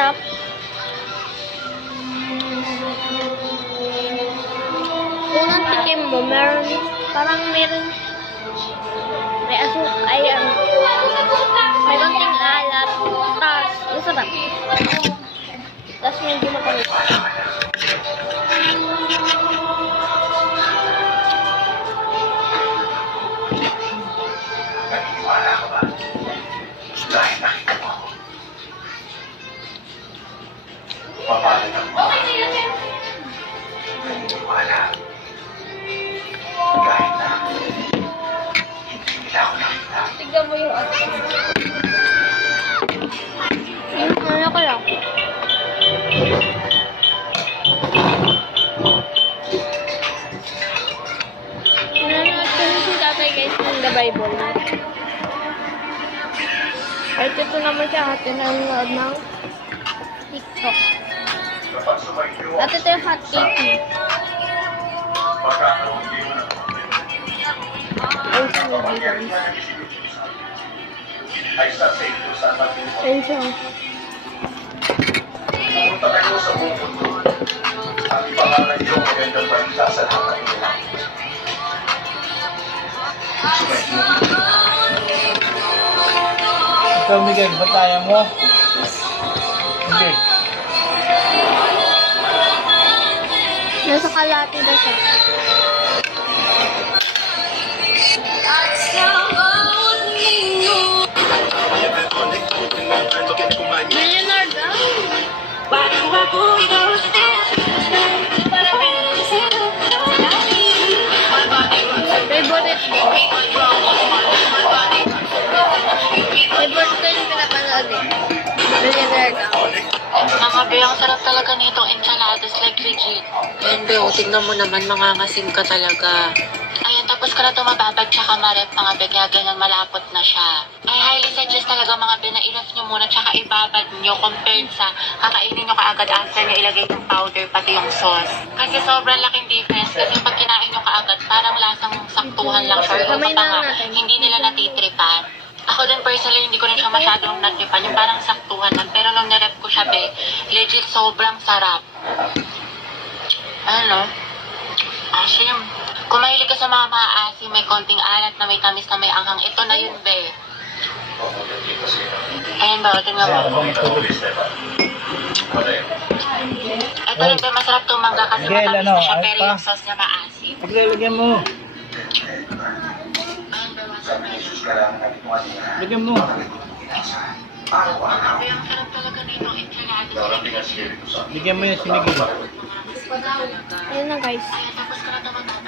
Masarap. Unang tikim mo, parang meron, may may konting alat, tas, masarap. Tas medyo matamis. Naniniwala ka ba? Dahil nakita mo ako. Papalag ako. Naniniwala. Kahit na hindi nila ako nakita. Tignan mo yung ano ko lang. Nanonood si tatay guys ng The Bible. Kahit ito naman siya atin nanonood ng TikTok. At ito yung hot cake niya. Ayun siya mga guys. Ayun siya. Pumunta kayo sa buong mundo. At ipangalan niyo ang magandang balita sa lahat ng ilang. Ikaw, Miguel, bataya mo? Hindi. Nasa kalati na siya. Millionaire daw. Favorite mo? Favorite ko yung pinapanood eh. Millionaire daw. Mga be, ang sarap talaga nito, enchiladas, like legit. Ayan be, tignan mo naman, mangangasim ka talaga. Ayan, tapos ka na ito mababad tsaka marep mga be, kaya ganyan malapot na siya. Ay, highly suggest talaga mga be, na i-ref nyo muna tsaka ibabad nyo compared sa kakainin nyo kaagad after nyo ilagay yung powder pati yung sauce. Kasi sobrang laking difference, kasi pag kinain nyo kaagad, parang lasang saktuhan lang siya. Yung pa nga, hindi nila natitripan. Ako din personally, hindi ko rin siya masyadong natripan. Yung parang saktuhan lang. Pero nung nirep ko siya, be, legit sobrang sarap. Ano? Asim. Kung mahilig ka sa mga maasim, may konting alat na may tamis na may anghang, ito na yun, be. Ayan ba, tingnan mo. Ito rin, be, masarap tumangga kasi matamis na siya, pero yung sauce niya maasim. Paglalagyan mo. Lagyan mo. Lagyan mo yung sinigil. Ayun na guys.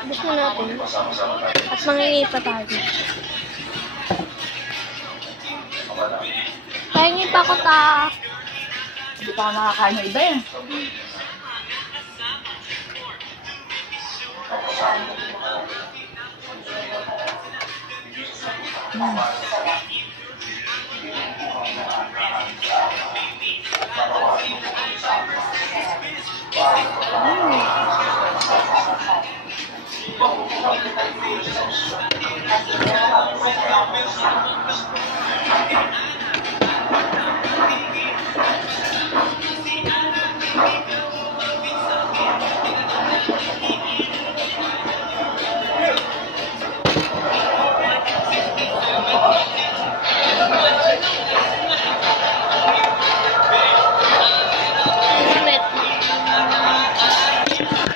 Bus na natin. At mangingi pa tayo. Pahingi pa ko ta. Hindi pa ako makakain ng iba yan.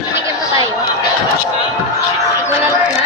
Bigyan pa tayo. Igualat na.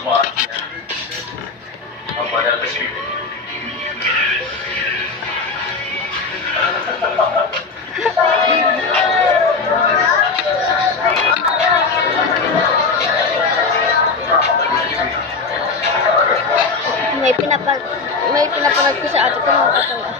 sumati na ang banal na Espiritu. May pinapanood ko sa ate ko mga katala.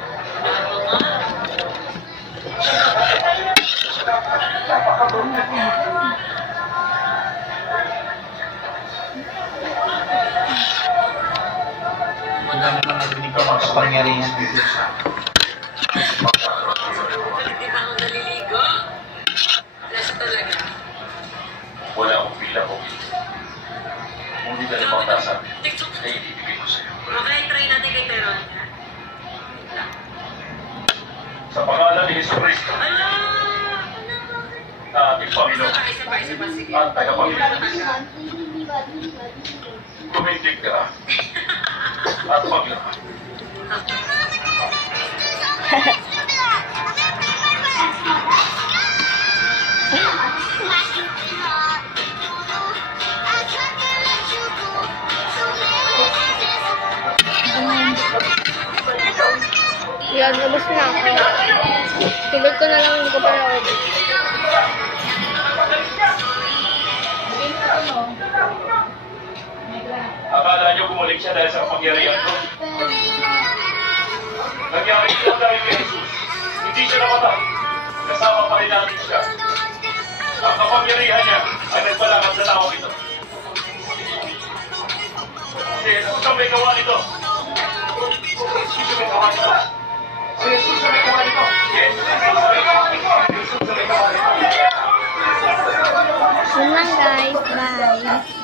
Hindi naman narinig ko ang kapangyarihan ng Diyos. Wala akong pila ko. Kung hindi ka limang tasa, ay ibibigay ko sa'yo. Okay, try natin kay Teron. Sa pangalan ni Hesus Cristo, na ating Panginoon at tagapagligtas, tumindig ka at maglakad. Yan, labas na ako. Tulog ko na lang, hindi ko pa na-order. Akala niyo gumaling siya dahil sa kapangyarihan ko? Nangyari ito dahil kay Jesus. Hindi siya namatay. Kasama pa rin natin siya. Ang kapangyarihan niya ay nagpalakad sa tao ito. Si Jesus ang may gawa nito. Si Jesus ang may gawa nito. Si Jesus ang may gawa nito. Yes, si Jesus ang may gawa nito. Si Jesus ang may gawa nito. Yun lang guys, bye.